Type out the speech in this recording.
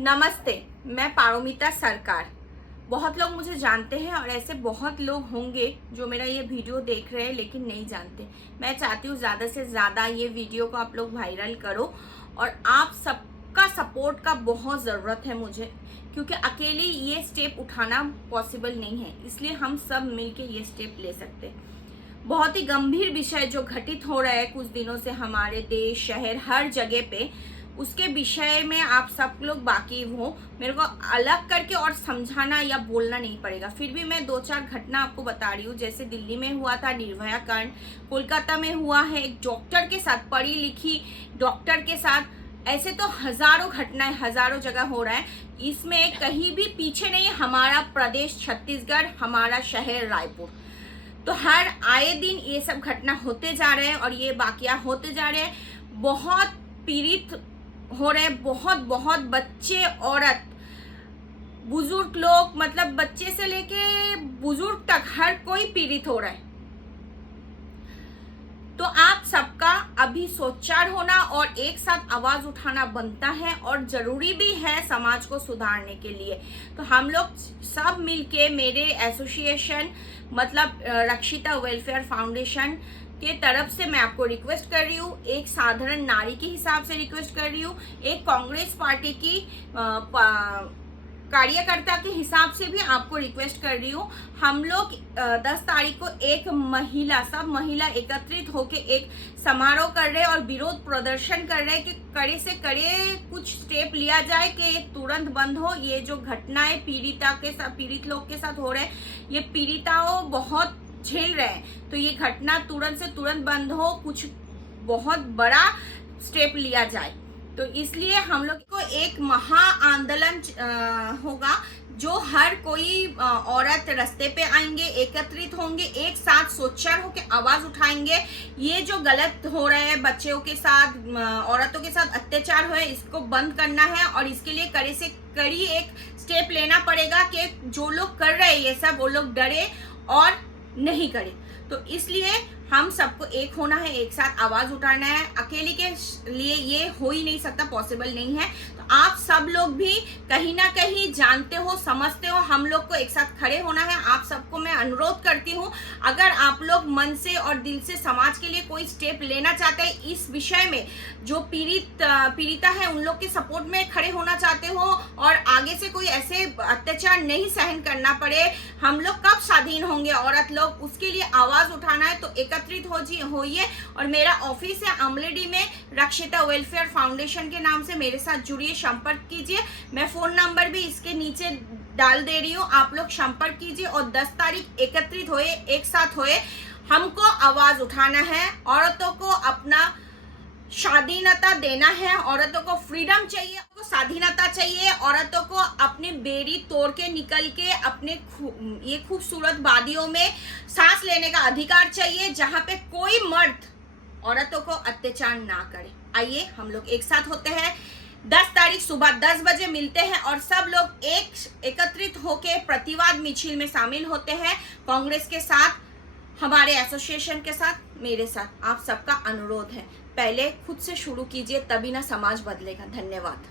नमस्ते, मैं पारोमिता सरकार। बहुत लोग मुझे जानते हैं और ऐसे बहुत लोग होंगे जो मेरा ये वीडियो देख रहे हैं लेकिन नहीं जानते। मैं चाहती हूँ ज़्यादा से ज़्यादा ये वीडियो को आप लोग वायरल करो और आप सबका सपोर्ट का बहुत ज़रूरत है मुझे, क्योंकि अकेले ये स्टेप उठाना पॉसिबल नहीं है। इसलिए हम सब मिलके ये स्टेप ले सकते हैं। बहुत ही गंभीर विषय जो घटित हो रहा है कुछ दिनों से हमारे देश, शहर, हर जगह पे, उसके विषय में आप सब लोग वाकिफ हो। मेरे को अलग करके और समझाना या बोलना नहीं पड़ेगा। फिर भी मैं 2-4 घटना आपको बता रही हूँ। जैसे दिल्ली में हुआ था निर्भया कांड, कोलकाता में हुआ है एक डॉक्टर के साथ, पढ़ी लिखी डॉक्टर के साथ। ऐसे तो हजारों घटनाएं हजारों जगह हो रहा है। इसमें कहीं भी पीछे नहीं हमारा प्रदेश छत्तीसगढ़, हमारा शहर रायपुर। तो हर आए दिन ये सब घटना होते जा रहे हैं और ये वाकया होते जा रहे हैं। बहुत पीड़ित हो रहे हैं, बहुत बहुत बच्चे, औरत, बुजुर्ग लोग, मतलब बच्चे से लेके बुजुर्ग तक हर कोई पीड़ित हो रहा है। तो आप सबका अभी सोचार होना और एक साथ आवाज उठाना बनता है और जरूरी भी है समाज को सुधारने के लिए। तो हम लोग सब मिलके, मेरे एसोसिएशन मतलब रक्षिता वेलफेयर फाउंडेशन के तरफ से मैं आपको रिक्वेस्ट कर रही हूँ, एक साधारण नारी के हिसाब से रिक्वेस्ट कर रही हूँ, एक कांग्रेस पार्टी की कार्यकर्ता के हिसाब से भी आपको रिक्वेस्ट कर रही हूँ। हम लोग 10 तारीख को एक महिला, सब महिला एकत्रित होके एक समारोह कर रहे हैं और विरोध प्रदर्शन कर रहे हैं कि कड़े से कड़े कुछ स्टेप लिया जाए कि ये तुरंत बंद हो। ये जो घटनाएं पीड़ित लोग के साथ हो रहे हैं, ये पीड़िताओं बहुत झेल रहे हैं। तो ये घटना तुरंत से तुरंत बंद हो, कुछ बहुत बड़ा स्टेप लिया जाए। तो इसलिए हम लोग को एक महा आंदोलन होगा, जो हर कोई औरत रास्ते पे आएंगे, एकत्रित होंगे, एक साथ सोचर होकर आवाज उठाएंगे। ये जो गलत हो रहा है, बच्चों के साथ, औरतों के साथ अत्याचार हो रहा है, इसको बंद करना है और इसके लिए कड़े से कड़ी एक स्टेप लेना पड़ेगा कि जो लोग कर रहे हैं ये सब, वो लोग डरे और नहीं करे। तो इसलिए हम सबको एक होना है, एक साथ आवाज उठाना है। अकेले के लिए ये हो ही नहीं सकता, पॉसिबल नहीं है। तो आप सब लोग भी कहीं ना कहीं जानते हो, समझते हो, हम लोग को एक साथ खड़े होना है। आप सबको मैं अनुरोध करती हूँ, अगर आप लोग मन से और दिल से समाज के लिए कोई स्टेप लेना चाहते हैं, इस विषय में जो पीड़िता है उन लोग के सपोर्ट में खड़े होना चाहते हो और आगे से कोई ऐसे अत्याचार नहीं सहन करना पड़े, हम लोग कब स्वाधीन होंगे औरत लोग, उसके लिए आवाज उठाना है। तो एकत्रित होइए और मेरा ऑफिस है अमलेडी में, रक्षिता वेलफेयर फाउंडेशन के नाम से मेरे साथ जुड़िए, संपर्क कीजिए। मैं फोन नंबर भी इसके नीचे डाल दे रही हूँ, आप लोग संपर्क कीजिए और 10 तारीख एकत्रित होए, एक साथ होए। हमको आवाज उठाना है, औरतों को अपना स्वाधीनता देना है, औरतों को फ्रीडम चाहिए, को स्वाधीनता चाहिए, औरतों को अपनी बेड़ी तोड़ के निकल के अपने ये खूबसूरत वादियों में सांस लेने का अधिकार चाहिए, जहां पे कोई मर्द औरतों को अत्याचार ना करे। आइए हम लोग एक साथ होते हैं, 10 तारीख सुबह 10 बजे मिलते हैं और सब लोग एकत्रित होके प्रतिवाद मिছিল में शामिल होते हैं, कांग्रेस के साथ, हमारे एसोसिएशन के साथ, मेरे साथ। आप सबका अनुरोध है, पहले खुद से शुरू कीजिए, तभी ना समाज बदलेगा। धन्यवाद।